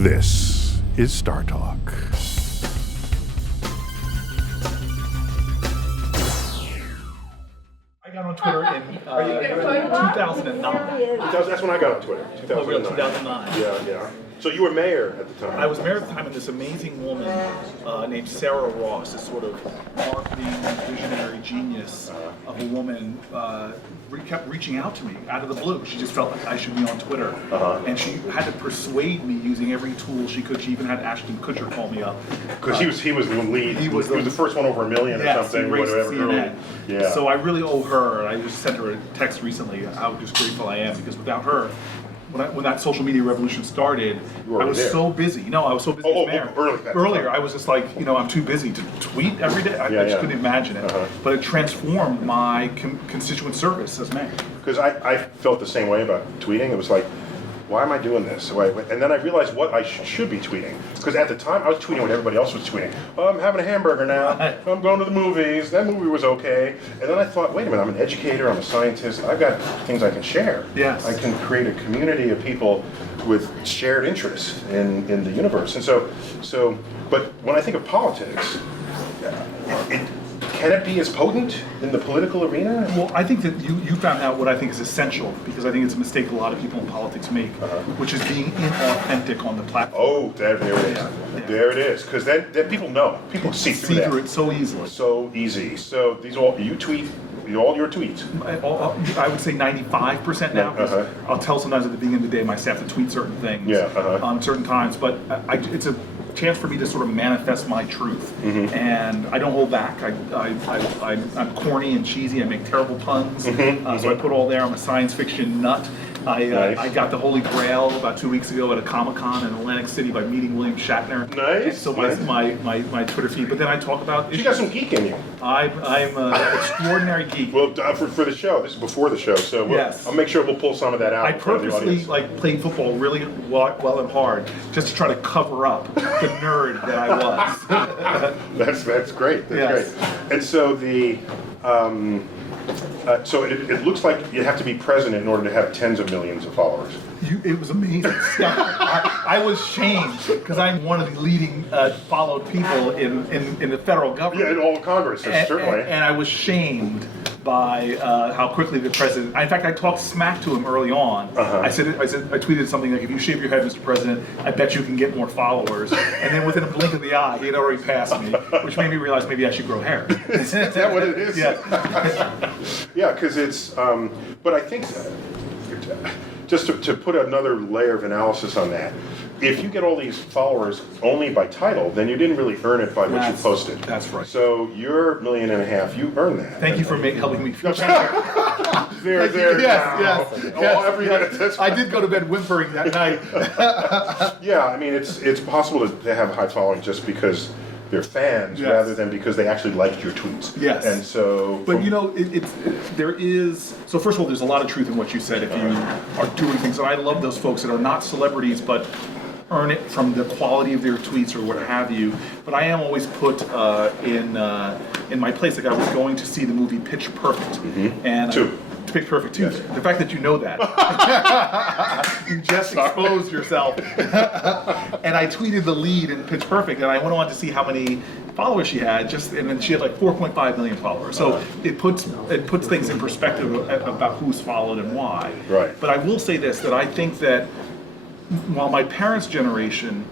This is StarTalk. I got on Twitter in 2009. That's when I got on Twitter, 2009. 2009. Yeah. So you were mayor at the time. I was mayor at the time, and this amazing woman named Sarah Ross, this sort of marketing visionary genius of a woman, kept reaching out to me out of the blue. She just felt like I should be on Twitter. And she had to persuade me using every tool she could. She even had Ashton Kutcher call me up. Because he was the lead. He was the first one over 1 million or something. He raced whatever. CNN. Yeah. So I really owe her, and I just sent her a text recently how just grateful I am, because without her, when that social media revolution started, I was so busy. I was so busy as mayor. Earlier, I was just like, I'm too busy to tweet every day. I just couldn't imagine it. But it transformed my constituent service as mayor. Because I felt the same way about tweeting. It was like, why am I doing this? And then I realized what I should be tweeting. Because at the time, I was tweeting what everybody else was tweeting. Oh, I'm having a hamburger now. I'm going to the movies. That movie was okay. And then I thought, wait a minute, I'm an educator, I'm a scientist. I've got things I can share. Yes. I can create a community of people with shared interests in the universe. And but when I think of politics, can it be as potent in the political arena? Well, I think that you found out what I think is essential, because I think it's a mistake a lot of people in politics make, which is being inauthentic on the platform. Oh, there it is. Yeah. There it is. Because then people know. People see through it so easily. So easy. So you tweet all your tweets. I would say 95% now. I'll tell sometimes at the beginning of the day my staff to tweet certain things on certain times, but it's a chance for me to sort of manifest my truth, and I don't hold back. I'm corny and cheesy. I make terrible puns, so I put all there. I'm a science fiction nut. I got the Holy Grail about 2 weeks ago at a Comic-Con in Atlantic City by meeting William Shatner. Nice. So my Twitter feed. But then I talk about. You got some geek in you. I'm an extraordinary geek. Well, for the show, this is before the show, so I'll make sure we'll pull some of that out. I purposely played football really well and hard just to try to cover up the nerd that I was. That's great. That's great. And so so it looks like you have to be president in order to have tens of millions of followers. It was amazing. I was shamed because I'm one of the leading followed people in the federal government. Yeah, in all of Congress, certainly. And I was shamed by how quickly the president. In fact, I talked smack to him early on. I tweeted something like, "If you shave your head, Mr. President, I bet you can get more followers." And then within a blink of the eye, he had already passed me, which made me realize maybe I should grow hair. Is that what it is? Yeah. Yeah, because it's. But I think just to put another layer of analysis on that. If you get all these followers only by title, then you didn't really earn it by what you posted. That's right. So your 1.5 million, you earned that. Thank you for helping me feel Yes. I did go to bed whimpering that night. Yeah, I mean, it's possible to have a high following just because they're fans rather than because they actually liked your tweets. Yes. And so... But there is... So first of all, there's a lot of truth in what you said if you are doing things. And I love those folks that are not celebrities, but earn it from the quality of their tweets or what have you. But I am always put in my place. Like I was going to see the movie Pitch Perfect. And Pitch Perfect 2. Yes. The fact that you know that. You just exposed yourself. And I tweeted the lead in Pitch Perfect, and I went on to see how many followers she had, and then she had like 4.5 million followers. So it puts things in perspective about who's followed and why. Right. But I will say this, that I think that while my parents' generation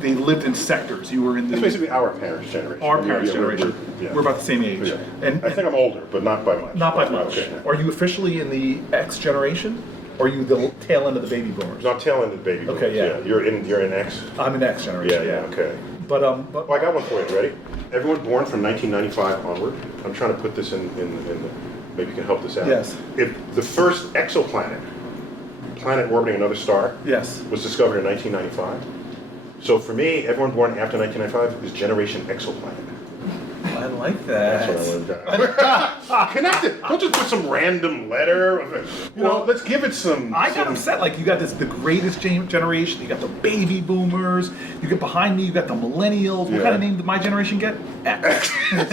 they lived in sectors. You were in the... It's basically our parents' generation. Our parents' generation. We're about the same age. Yeah. And I think I'm older, but not by much. Not by much. Okay. Are you officially in the X generation? Or are you the tail end of the baby boomers? Not tail end of the baby boomers. Okay, yeah. You're in X? I'm in X generation. Yeah, okay. But well, I got one for you. Ready? Everyone born from 1995 onward. I'm trying to put this in the... Maybe you can help this out. Yes. If the first exoplanet, planet orbiting another star, was discovered in 1995. So for me, everyone born after 1995 is Generation Exoplanet. I like that. That's what I learned. Connect it. Don't just put some random letter. Let's give it some. I got upset. Like you got the greatest generation. You got the baby boomers. You get behind me. You got the millennials. What kind of name did my generation get? X. I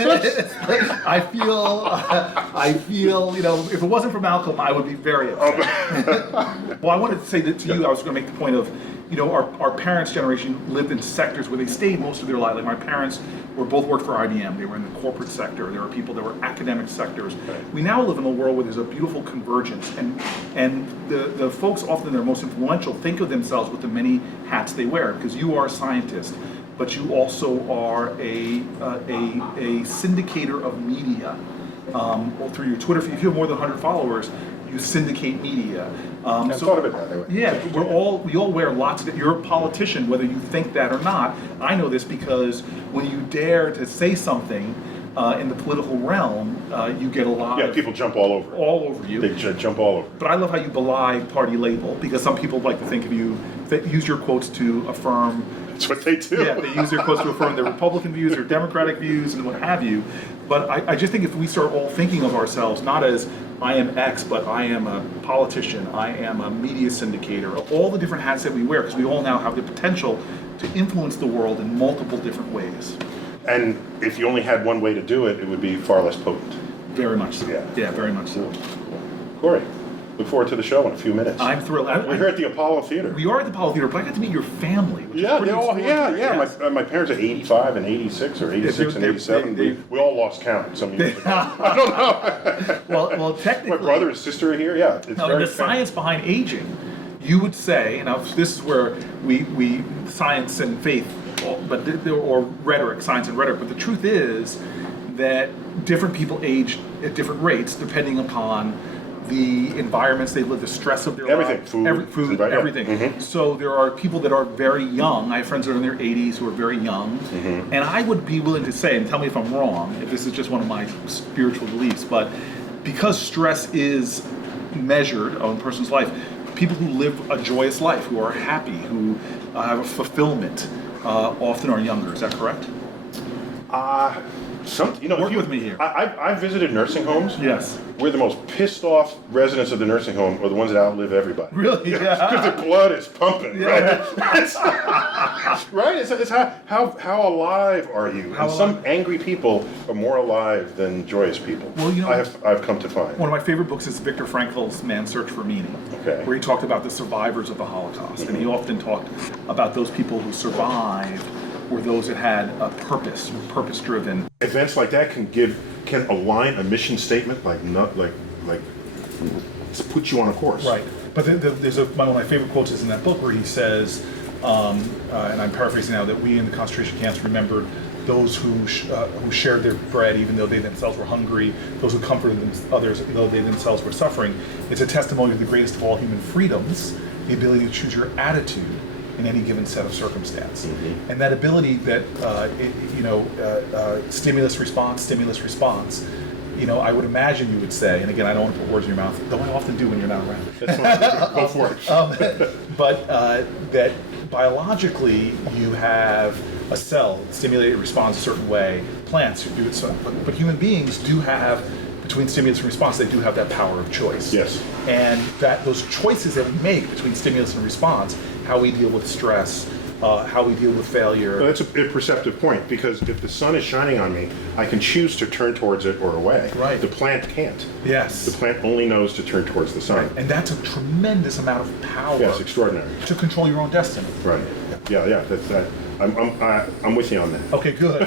feel. If it wasn't for Malcolm, I would be very upset. Well, I wanted to say that to you. I was going to make the point of our parents' generation lived in sectors where they stayed most of their life. Like my parents both worked for IBM. They were in the corporate sector. There were people that were academic sectors. Right. We now live in a world where there's a beautiful convergence, and the folks often that are most influential think of themselves with the many hats they wear, because you are a scientist, but you also are a syndicator of media. Through your Twitter feed, if you have more than 100 followers, you syndicate media. I thought of it that way. Yeah, we all wear lots of. You're a politician, whether you think that or not. I know this because when you dare to say something in the political realm, you get a lot. Yeah, people jump all over you. They jump all over. But I love how you belie party label, because some people like to think of you, that use your quotes to affirm. That's what they do. Yeah, they use their quotes to affirm their Republican views or Democratic views and what have you. But I just think if we start all thinking of ourselves not as I am X, but I am a politician, I am a media syndicator, all the different hats that we wear, because we all now have the potential to influence the world in multiple different ways. And if you only had one way to do it, it would be far less potent. Very much so. Yeah, very much so. Cory, look forward to the show in a few minutes. I'm thrilled. We're here at the Apollo Theater. We are at the Apollo Theater, but I got to meet your family. Which Yeah, is pretty extraordinary. Yes. My parents are 85 and 86, or 86 and 87. We all lost count some years ago. I don't know. well, technically, my brother and sister are here. Yeah, it's now, very the science behind aging, you would say, and now this is where we science and faith, or rhetoric, science and rhetoric. But the truth is that different people age at different rates depending upon the environments they live, the stress of their life, food, everything. Mm-hmm. So there are people that are very young. I have friends that are in their 80s who are very young, mm-hmm. and I would be willing to say, and tell me if I'm wrong, if this is just one of my spiritual beliefs, but because stress is measured on a person's life, people who live a joyous life, who are happy, who have a fulfillment, often are younger. Is that correct? Work with me here. I've visited nursing homes. Yes. Where the most pissed off residents of the nursing home are the ones that outlive everybody. Really? Yeah. Because their blood is pumping, Yeah. right? Right? It's how alive are you? And some angry people are more alive than joyous people. Well, I've come to find. One of my favorite books is Viktor Frankl's Man's Search for Meaning, okay. where he talked about the survivors of the Holocaust, mm-hmm. and he often talked about those people who survived were those that had a purpose, purpose-driven. Events like that can align a mission statement like put you on a course. Right. But there's one of my favorite quotes is in that book where he says, and I'm paraphrasing now, that we in the concentration camps remembered those who shared their bread even though they themselves were hungry, those who comforted others though they themselves were suffering. It's a testimony of the greatest of all human freedoms, the ability to choose your attitude in any given set of circumstance. Mm-hmm. And that ability that, stimulus response, I would imagine you would say, and again, I don't want to put words in your mouth, though I often do when you're not around. That's fine. Go for it. But that biologically you have a cell stimulated responds a certain way. Plants do it so, but human beings do have, between stimulus and response, they do have that power of choice. Yes. And that those choices that we make between stimulus and response, how we deal with stress, how we deal with failure. Well, that's a perceptive point, because if the sun is shining on me, I can choose to turn towards it or away. Right. The plant can't. Yes. The plant only knows to turn towards the sun. Right. And that's a tremendous amount of power. Yes, extraordinary. To control your own destiny. Right. Yeah. I'm with you on that. Okay, good.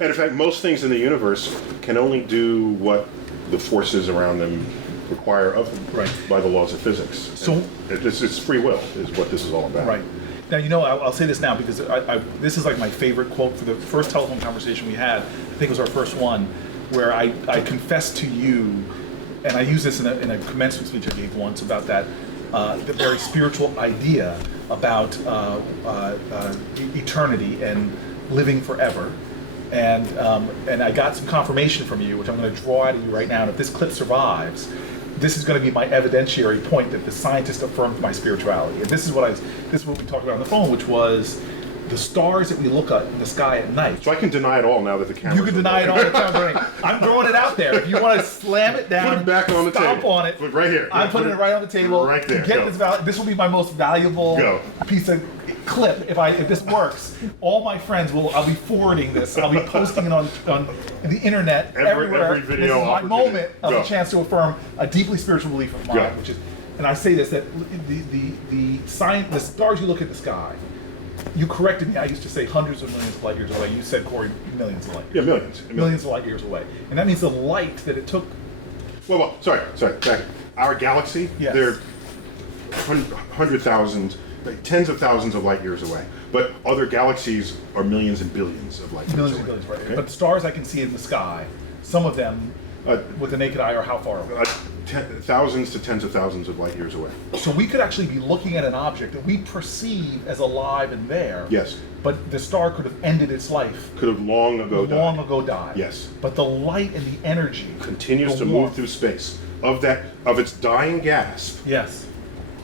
And in fact, most things in the universe can only do what the forces around them require of them, right, by the laws of physics. So it's free will is what this is all about. Right. Now, I'll say this now because this is like my favorite quote for the first telephone conversation we had. I think it was our first one, where I confessed to you, and I used this in a commencement speech I gave once about that, the very spiritual idea about eternity and living forever. And I got some confirmation from you, which I'm going to draw out of you right now. And if this clip survives, this is going to be my evidentiary point that the scientist affirmed my spirituality. And this is what we talked about on the phone, which was the stars that we look at in the sky at night. So I can deny it all now that the camera. You can deny it all the time. I'm throwing it out there. If you want to slam it down, put it back on the stomp table. on it. Put right here. I'm putting it right on the table. Right there. To get this will be my most valuable piece of clip if this works. All my friends I'll be forwarding this. I'll be posting it on the internet everywhere. Every video. This is my moment of a chance to affirm a deeply spiritual belief of mine, which is and I say this, that the stars you look at the sky, you corrected me, I used to say hundreds of millions of light years away. You said, Cory, millions of light years. Yeah, millions. Millions of light years away. And that means the light that it took. Well, sorry. Back. Our galaxy, Yes. they're 100,000, tens of thousands of light years away. But other galaxies are millions and billions of light years Millions away. and billions, right? Okay? But stars I can see in the sky, some of them with the naked eye are how far away? Thousands to tens of thousands of light years away. So we could actually be looking at an object that we perceive as alive and there. Yes. But the star could have ended its life. Could have long ago died. Yes. But the light and the energy Continues the to warmth. move through space. Of its dying gasp, Yes.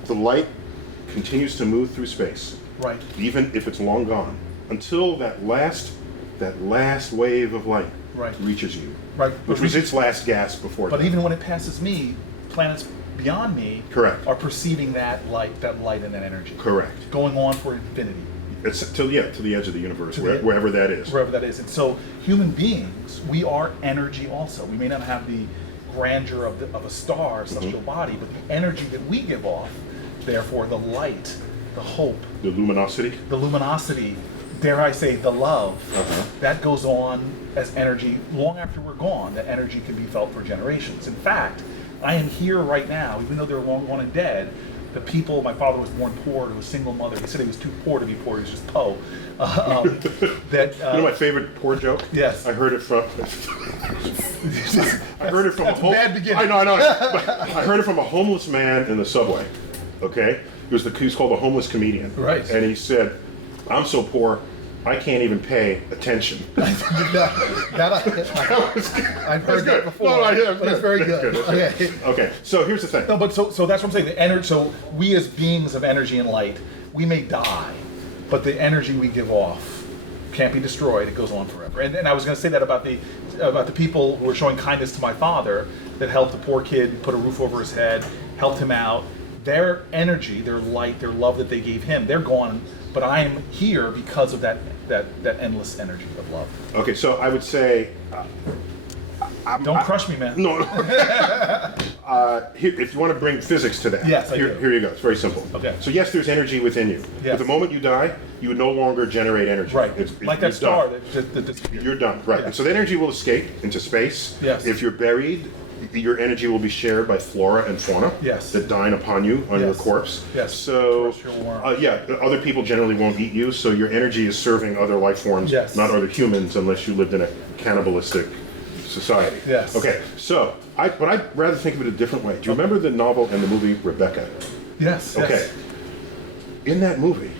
the light continues to move through space. Right. Even if it's long gone, until that last wave of light Right. reaches you, Right. which was its last gasp before But death. even when it passes me, planets beyond me Correct. are perceiving that light and that energy. Correct. Going on for infinity. It's to the edge of the universe, To the- wherever that is. Wherever that is. And so human beings, we are energy also. We may not have the grandeur of a star, celestial body, but the energy that we give off, therefore the light, the hope, The luminosity. the luminosity, dare I say the love, Uh-huh. that goes on as energy long after we're gone. That energy can be felt for generations. In fact, I am here right now, even though they're long gone and dead. The people, my father was born poor to a single mother. He said he was too poor to be poor, he was just po. That, You know my favorite poor joke? Yes. I heard it from. I heard it from That's a a bad beginning. I know. But I heard it from a homeless man in the subway. Okay, he was called a homeless comedian. Right. And he said, "I'm so poor, I can't even pay attention." I've heard that before. No, yeah, but it's very good. Okay. Okay, so here's the thing. No, but so that's what I'm saying. The energy. So we as beings of energy and light, we may die, but the energy we give off can't be destroyed. It goes on forever. And I was going to say that about the people who were showing kindness to my father, that helped a poor kid put a roof over his head, helped him out. Their energy, their light, their love that they gave him, they're gone. But I am here because of that endless energy of love. Okay, so I would say. Don't crush me, man. No. Here, if you want to bring physics to that, Yes, I do. here you go. It's very simple. Okay. So yes, there's energy within you. Yes. But the moment you die, you no longer generate energy. Right. Like that you're star done. that disappeared. You're done. Right. Yeah. And so that energy will escape into space. Yes. If you're buried, your energy will be shared by flora and fauna. Yes. That dine upon you on your Yes. corpse. Yes. So Terrestrial worm. other people generally won't eat you, so your energy is serving other life forms, Yes. not other humans, unless you lived in a cannibalistic society. Yes. Okay. So but I'd rather think of it a different way. Do you remember the novel and the movie Rebecca? Yes. Okay. Yes. In that movie,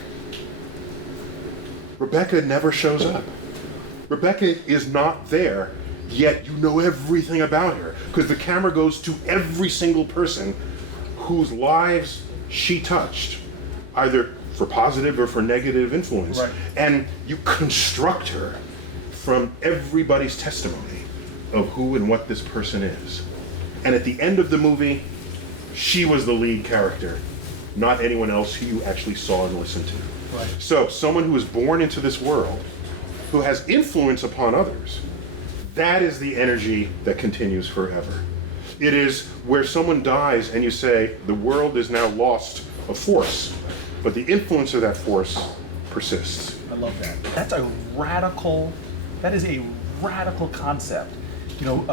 Rebecca never shows up. Rebecca is not there, yet you know everything about her because the camera goes to every single person whose lives she touched, either for positive or for negative influence. Right. And you construct her from everybody's testimony of who and what this person is. And at the end of the movie, she was the lead character, not anyone else who you actually saw and listened to. Right. So someone who is born into this world, who has influence upon others, that is the energy that continues forever. It is where someone dies and you say, the world is now lost of force, but the influence of that force persists. I love that. That is a radical concept. You know,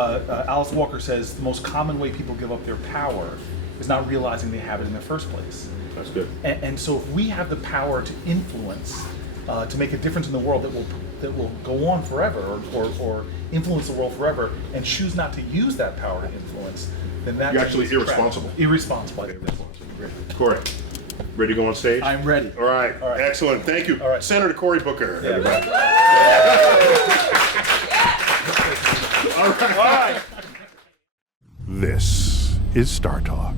Alice Walker says the most common way people give up their power is not realizing they have it in the first place. That's good. And so if we have the power to influence, to make a difference in the world that will go on forever or influence the world forever, and choose not to use that power to influence, then that You're actually is a trap. irresponsible. Irresponsible. Corey, ready to go on stage? I'm ready. All right. All right. Excellent. Thank you. All right. Senator Cory Booker. Yeah. Everybody. All right. This is StarTalk.